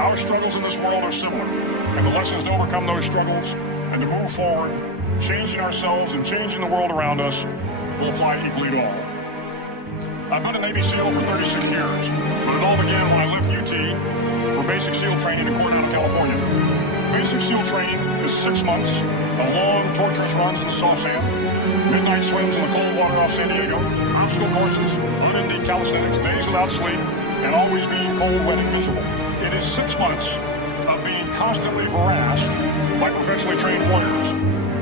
Our struggles in this world are similar, and the lessons to overcome those struggles and to move forward, changing ourselves and changing the world around us, will apply equally to all. I've been a Navy SEAL for 36 years, but it all began when I left UT for basic SEAL training in Coronado, California. Basic SEAL training is 6 months of long, torturous runs in the soft sand, midnight swims in the cold water off San Diego, obstacle courses, unending calisthenics, days without sleep, and always being cold, wet, and miserable. It is 6 months of being constantly harassed by professionally trained warriors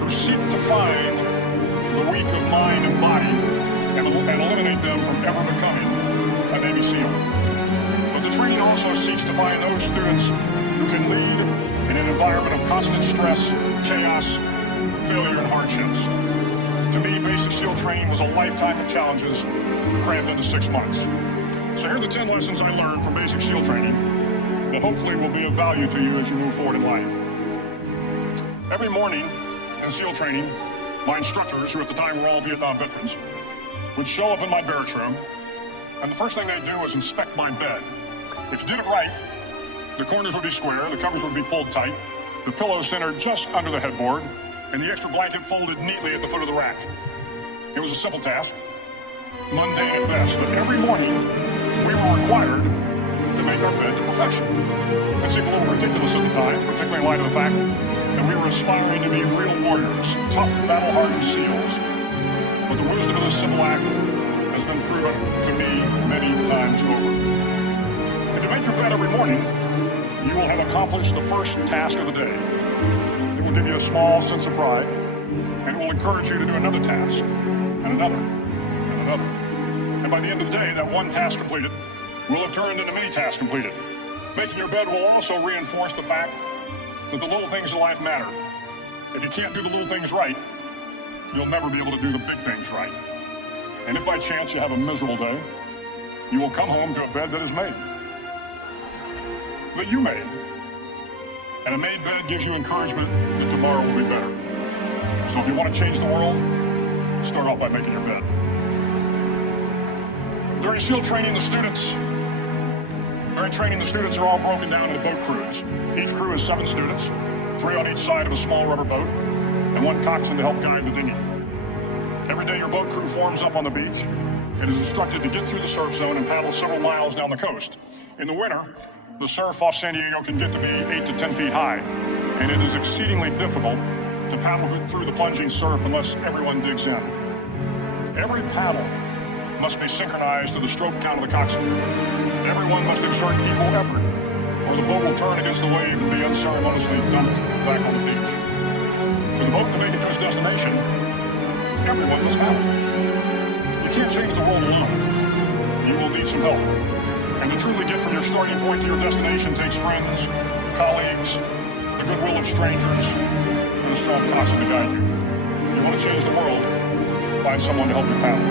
who seek to find the weak of mind and body and eliminate them from ever becoming a Navy SEAL. But the training also seeks to find those students who can lead in an environment of constant stress, chaos, failure, and hardships. To me, basic SEAL training was a lifetime of challenges crammed into 6 months. So here are the 10 lessons I learned from basic SEAL training that hopefully will be of value to you as you move forward in life. Every morning in SEAL training, my instructors, who at the time were all Vietnam veterans, would show up in my barracks room, and the first thing they'd do was inspect my bed. If you did it right, the corners would be square, the covers would be pulled tight, the pillow centered just under the headboard, and the extra blanket folded neatly at the foot of the rack. It was a simple task, mundane at best, but every morning we were required to make our bed to perfection. That seemed a little ridiculous at the time, particularly in light of the fact that we were aspiring to be real warriors, tough, battle-hardened SEALs. But the wisdom of this simple act has been proven to me many times over. If you make your bed every morning, you will have accomplished the first task of the day. It will give you a small sense of pride, and it will encourage you to do another task, and another, and another. And by the end of the day, that one task completed will have turned into many tasks completed. Making your bed will also reinforce the fact that the little things in life matter. If you can't do the little things right, you'll never be able to do the big things right. And if by chance you have a miserable day, you will come home to a bed that is made, that you made. And a made bed gives you encouragement that tomorrow will be better. So if you want to change the world, start off by making your bed. During SEAL training, the students are all broken down into boat crews. Each crew is 7 students, 3 on each side of a small rubber boat, and 1 coxswain to help guide the dinghy. Every day your boat crew forms up on the beach and is instructed to get through the surf zone and paddle several miles down the coast. In the winter, the surf off San Diego can get to be 8 to 10 feet high, and it is exceedingly difficult to paddle through the plunging surf unless everyone digs in. Every paddle must be synchronized to the stroke count of the coxswain. Everyone must exert equal effort, or the boat will turn against the wave and be unceremoniously dumped back on the beach. For the boat to make it to its destination, everyone must paddle. You can't change the world alone. You will need some help. And to truly get from your starting point to your destination takes friends, colleagues, the goodwill of strangers, and a strong coxswain to guide you. If you want to change the world, find someone to help you paddle.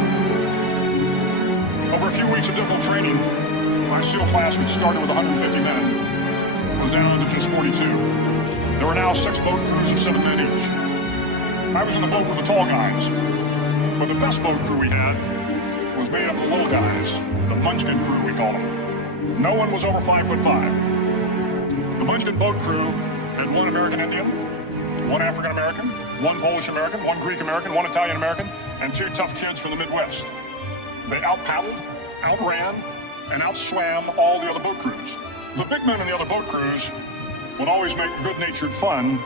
Over a few weeks of difficult training, my SEAL class, which started with 150 men, was down to just 42. There were now 6 boat crews of 7 men each. I was in the boat with the tall guys, but the best boat crew we had was made up of the little guys, the Munchkin crew, we call them. No one was over 5'5". The Munchkin boat crew had 1 American Indian, 1 African American, 1 Polish American, 1 Greek American, 1 Italian American, and 2 tough kids from the Midwest. They out-paddled, outran, and outswam all the other boat crews. The big men in the other boat crews would always make good-natured fun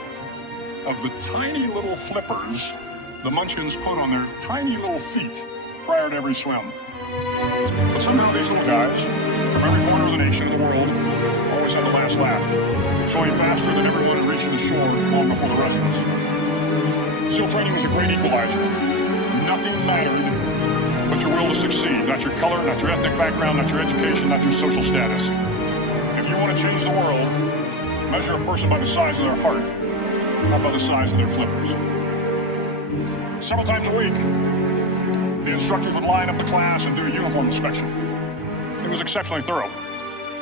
of the tiny little flippers the Munchkins put on their tiny little feet prior to every swim. But somehow these little guys, from every corner of the nation and the world, always had the last laugh, showing faster than everyone and reaching the shore long before the rest of us. SEAL training was a great equalizer. Nothing mattered but your will to succeed, not your color, not your ethnic background, not your education, not your social status. If you want to change the world, measure a person by the size of their heart, not by the size of their flippers. Several times a week, the instructors would line up the class and do a uniform inspection. It was exceptionally thorough.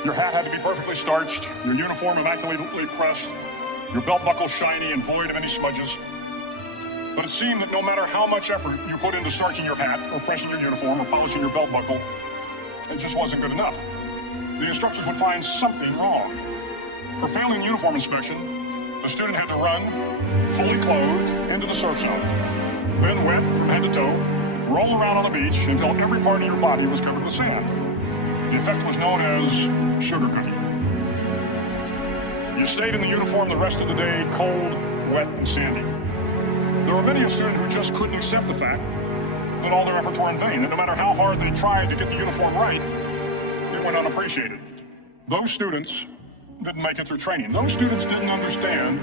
Your hat had to be perfectly starched, your uniform immaculately pressed, your belt buckle shiny and void of any smudges. But it seemed that no matter how much effort you put into starching your hat, or pressing your uniform, or polishing your belt buckle, it just wasn't good enough. The instructors would find something wrong. For failing uniform inspection, the student had to run, fully clothed, into the surf zone, then wet from head to toe, roll around on the beach until every part of your body was covered with sand. The effect was known as sugar cookie. You stayed in the uniform the rest of the day, cold, wet, and sandy. There were many a student who just couldn't accept the fact that all their efforts were in vain, that no matter how hard they tried to get the uniform right, it went unappreciated. Those students didn't make it through training. Those students didn't understand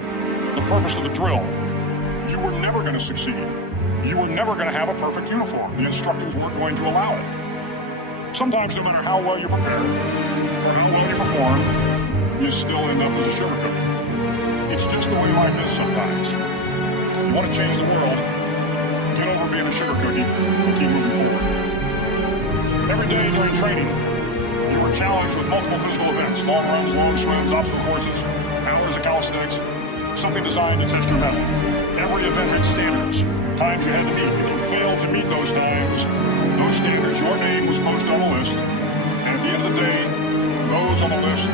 the purpose of the drill. You were never going to succeed. You were never going to have a perfect uniform. The instructors weren't going to allow it. Sometimes, no matter how well you prepare or how well you perform, you still end up as a sugar cookie. It's just the way life is sometimes. If you want to change the world, get over being a sugar cookie and keep moving forward. Every day during training, you were challenged with multiple physical events: long runs, long swims, obstacle courses, hours of calisthenics, something designed to test your mettle. Every event had standards, times you had to meet. If you failed to meet those times, those standards, your name was posted on the list, and at the end of the day, those on the list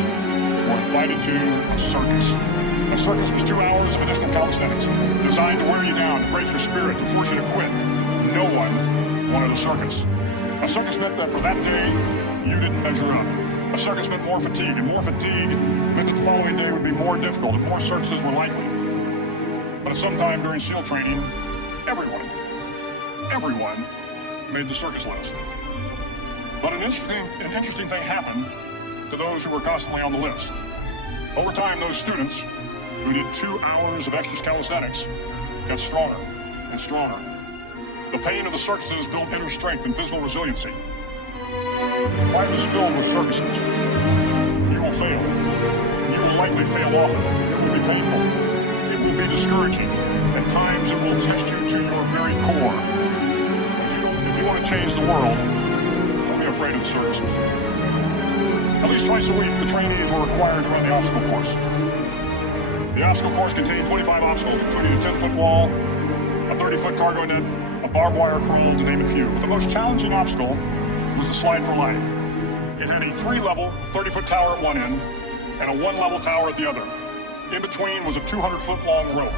were invited to a circus. A circus was 2 hours of additional calisthenics, designed to wear you down, to break your spirit, to force you to quit. No one wanted a circus. A circus meant that for that day, you didn't measure up. A circus meant more fatigue, and more fatigue meant that the following day would be more difficult and more circuses were likely. But at some time during SEAL training, everyone made the circus list. But an interesting thing happened to those who were constantly on the list. Over time, those students who did 2 hours of extra calisthenics got stronger and stronger. The pain of the circuses built inner strength and physical resiliency. Life is filled with circuses. You will fail. You will likely fail often. It will be painful. It will be discouraging. At times it will test you to your very core. If you want to change the world, don't be afraid of the circuses. At least twice a week, the trainees were required to run the obstacle course. The obstacle course contained 25 obstacles, including a 10-foot wall, a 30-foot cargo net, a barbed wire crawl, to name a few. But the most challenging obstacle was the slide for life. It had a 3-level, 30-foot tower at one end and a 1-level tower at the other. In between was a 200-foot long rope.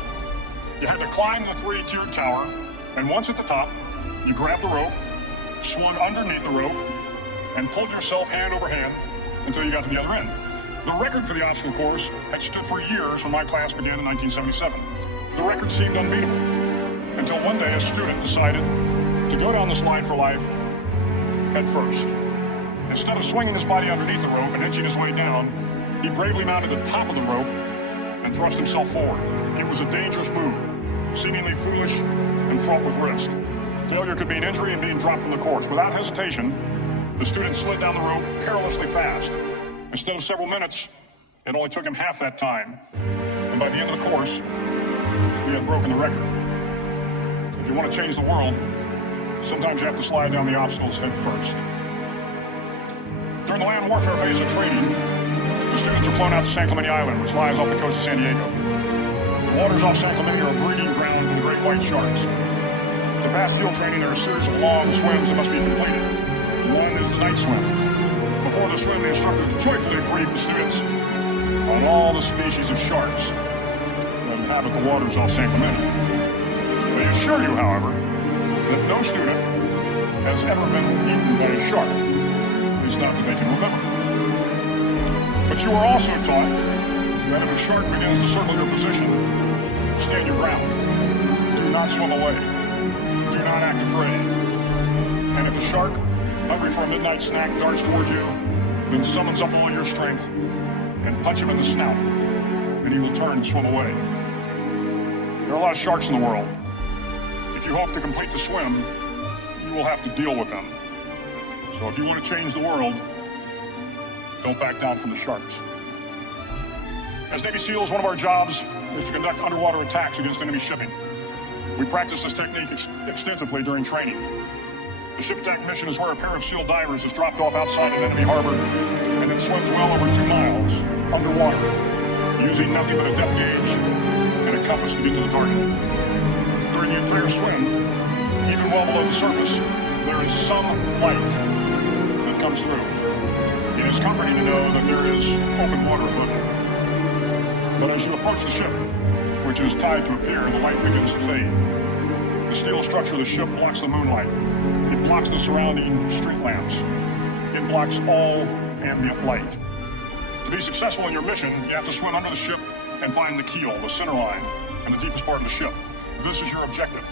You had to climb the 3-tiered tower, and once at the top, you grabbed the rope, swung underneath the rope, and pulled yourself hand over hand until you got to the other end. The record for the obstacle course had stood for years when my class began in 1977. The record seemed unbeatable, until one day a student decided to go down the slide for life head first. Instead of swinging his body underneath the rope and inching his way down, he bravely mounted the top of the rope and thrust himself forward. It was a dangerous move, seemingly foolish and fraught with risk. Failure could mean injury and being dropped from the course. Without hesitation, the student slid down the rope perilously fast. Instead of several minutes, it only took him half that time. And by the end of the course, he had broken the record. If you want to change the world, sometimes you have to slide down the obstacles head first. During the land warfare phase of training, the students are flown out to San Clemente Island, which lies off the coast of San Diego. The waters off San Clemente are a breeding ground for the great white sharks. To pass SEAL training, there are a series of long swims that must be completed. One is the night swim. Before the swim, the instructors joyfully brief the students on all the species of sharks that inhabit the waters off San Clemente. They assure you, however, that no student has ever been eaten by a shark. It's not that they can remember. But you are also taught that if a shark begins to circle your position, stand your ground. Do not swim away. Do not act afraid. And if a shark, hungry for a midnight snack, darts towards you, then summons up all your strength and punch him in the snout, and he will turn and swim away. There are a lot of sharks in the world. If you hope to complete the swim, you will have to deal with them. So if you want to change the world, don't back down from the sharks. As Navy SEALs, one of our jobs is to conduct underwater attacks against enemy shipping. We practice this technique extensively during training. The ship attack mission is where a pair of SEAL divers is dropped off outside an enemy harbor and then swims well over 2 miles underwater, using nothing but a depth gauge and a compass to get to the target. During the entire swim, even well below the surface, there is some light that comes through. It is comforting to know that there is open water above you. But as you approach the ship, which is tied to a pier, the light begins to fade. The steel structure of the ship blocks the moonlight. It blocks the surrounding street lamps. It blocks all ambient light. To be successful in your mission, you have to swim under the ship and find the keel, the center line, and the deepest part of the ship. This is your objective.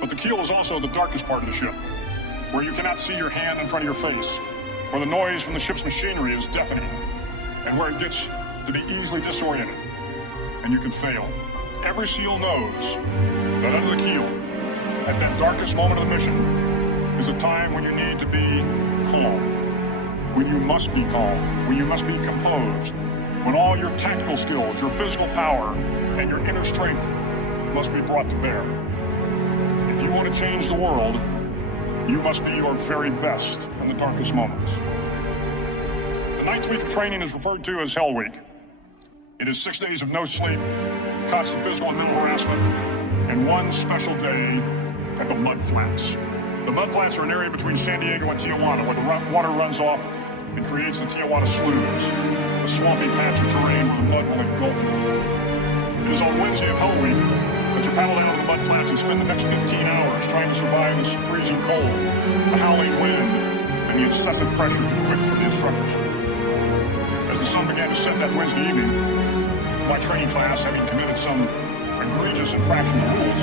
But the keel is also the darkest part of the ship, where you cannot see your hand in front of your face, where the noise from the ship's machinery is deafening, and where it gets to be easily disoriented, and you can fail. Every SEAL knows that under the keel, at that darkest moment of the mission, is a time when you need to be calm, when you must be calm, when you must be composed, when all your tactical skills, your physical power, and your inner strength must be brought to bear. If you want to change the world, you must be your very best in the darkest moments. The ninth week of training is referred to as Hell Week. It is 6 days of no sleep, constant physical and mental harassment, and one special day at the Mud Flats. The Mud Flats are an area between San Diego and Tijuana where the water runs off and creates the Tijuana Sloughs, a swampy patch of terrain where the mud will engulf you. It is on Wednesday of Hell Week that you paddle down to the Mud Flats and spend the next 15 hours trying to survive this freezing cold, the howling wind, and the incessant pressure to quit from the instructors. As the sun began to set that Wednesday evening, my training class, having committed some egregious infraction of rules,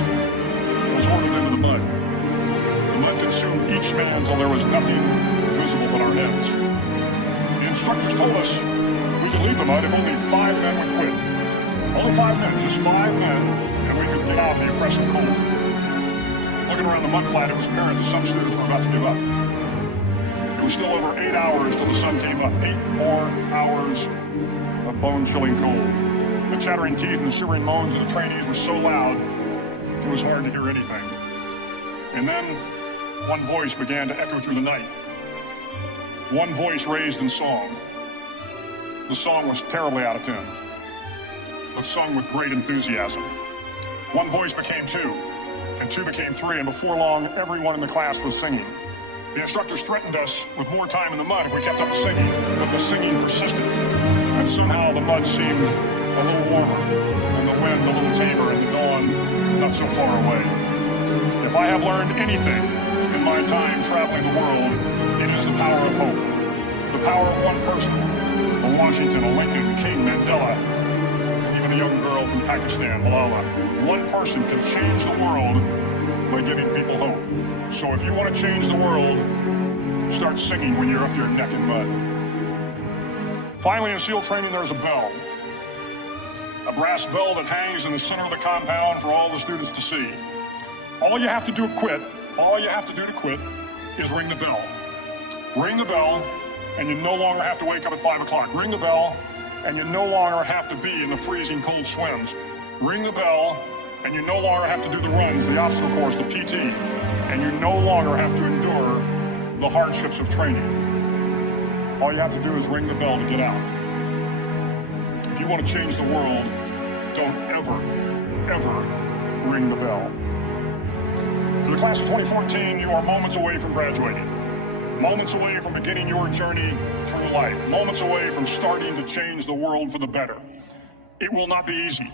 was ordered into the mud. The mud consumed each man until there was nothing visible but our heads. The instructors told us we could leave the mud if only 5 men would quit. Only 5 men, just 5 men, and we could get out of the oppressive cold. Looking around the mud flat, it was apparent that some students were about to give up. It was still over 8 hours till the sun came up. 8 more hours of bone-chilling cold. The chattering teeth and the shivering moans of the trainees were so loud, it was hard to hear anything. And then, one voice began to echo through the night. One voice raised in song. The song was terribly out of tune, but sung with great enthusiasm. One voice became 2, and 2 became 3, and before long, everyone in the class was singing. The instructors threatened us with more time in the mud if we kept up the singing, but the singing persisted, and somehow the mud seemed a little warmer, and the wind a little tamer, and the dawn not so far away. If I have learned anything in my time traveling the world, it is the power of hope. The power of one person, a Washington, a Lincoln, King, Mandela, and even a young girl from Pakistan, Malala. One person can change the world by giving people hope. So if you want to change the world, start singing when you're up to your neck in mud. Finally, in SEAL training, there's a bell. A brass bell that hangs in the center of the compound for all the students to see. All you have to do to quit is ring the bell. Ring the bell, and you no longer have to wake up at 5 o'clock. Ring the bell, and you no longer have to be in the freezing cold swims. Ring the bell, and you no longer have to do the runs, the obstacle course, the PT, and you no longer have to endure the hardships of training. All you have to do is ring the bell to get out. If you want to change the world, don't ever ring the bell. For the class of 2014, you are moments away from graduating. Moments away from beginning your journey through life. Moments away from starting to change the world for the better. It will not be easy,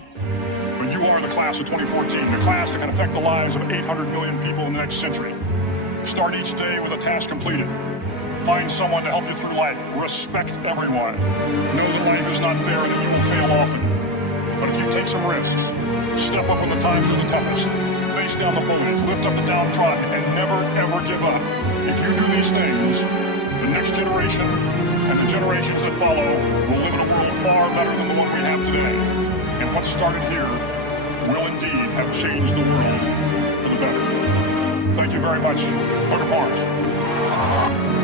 but you are the class of 2014, the class that can affect the lives of 800 million people in the next century. Start each day with a task completed. Find someone to help you through life. Respect everyone. Know that life is not fair and that you will fail often. But if you take some risks, step up when the times are the toughest, face down the bullies, lift up the downtrodden, and never ever give up. If you do these things, the next generation and the generations that follow will live in a world far better than the one we have today. And what started here will indeed have changed the world for the better. Thank you very much. Dr. Barnes.